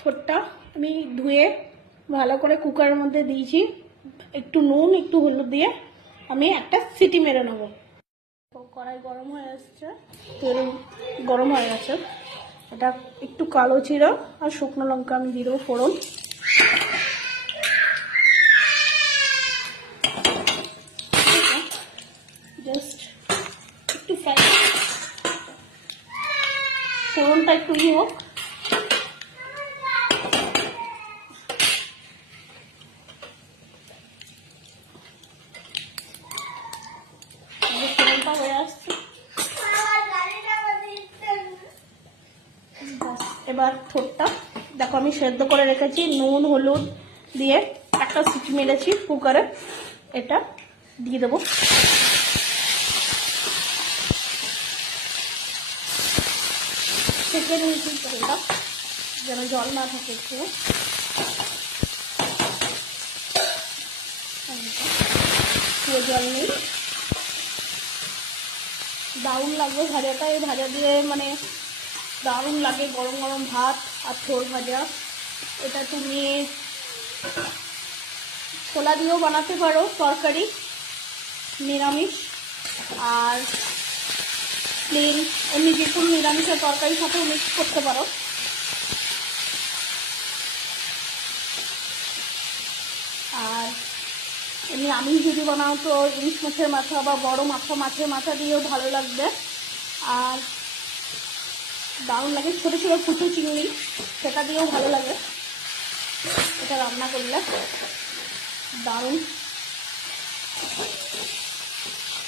থোরটা আমি ধুয়ে ভালো করে কুকারের মধ্যে দিয়েছি, একটু নুন একটু হলুদ দিয়ে আমি একটা সিটি মেরে নেবো। কড়াই গরম হয়ে আসছে, তেল গরম হয়ে গেছে। এটা একটু কালো জিরা আর শুকনো লঙ্কা আমি দিয়ে দেবো ফোড়ন। জাস্ট একটু ফ্রাই, ফোড়নটা একটু হোক। ফোড়নটা হয়ে আসছে, এবার থোরটা দেখো আমি সেদ্ধ করে রেখেছি নুন হলুদ দিয়ে, একটা সিটি মেরেছি কুকারে, এটা দিয়ে দেবো। ছেঁকে নিয়েছি তেলটা যেন জল না থাকে, একটু জল নেই। দারুণ লাগবে ভাজাটা, এই ভাজা দিয়ে মানে দারুণ লাগে গরম গরম ভাত আর থোর ভাজা। এটা তুমি ছোলা দিয়েও বানাতে পারো তরকারি, নিরামিষ, আর প্লেন এমনি যে কোনো নিরামিষের তরকারির সাথেও মিক্স করতে পারো। আর এমনি আমিষ যদি বানাও তো ইলিশ মাছের মাথা বা বড় মাছের মাথা দিয়েও ভালো লাগবে। আর দারুণ লাগে ছোটো ছোটো কুচো চিংড়ি, সেটা দিয়েও ভালো লাগে এটা রান্না করলে, দারুণ।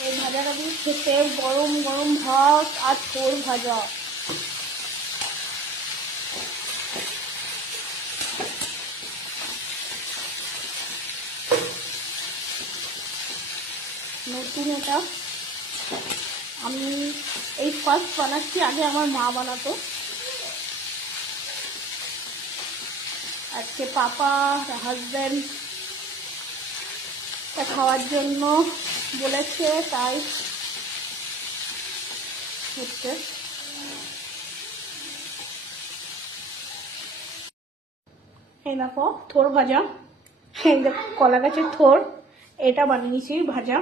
এই ভাজাটা দিয়ে খেতে গরম গরম ভাত আর থোর ভাজা, নতুন এটা আমি এই ফার্স্ট বানাচ্ছি, আগে আমার মা বানাতো। আজকে পাপা হাজব্যান্ড খাওয়ার জন্য বলেছে, তাই হচ্ছে। এই দেখো থোর ভাজা, এই দেখো কলা গাছের থোর, এটা বানিয়েছি ভাজা।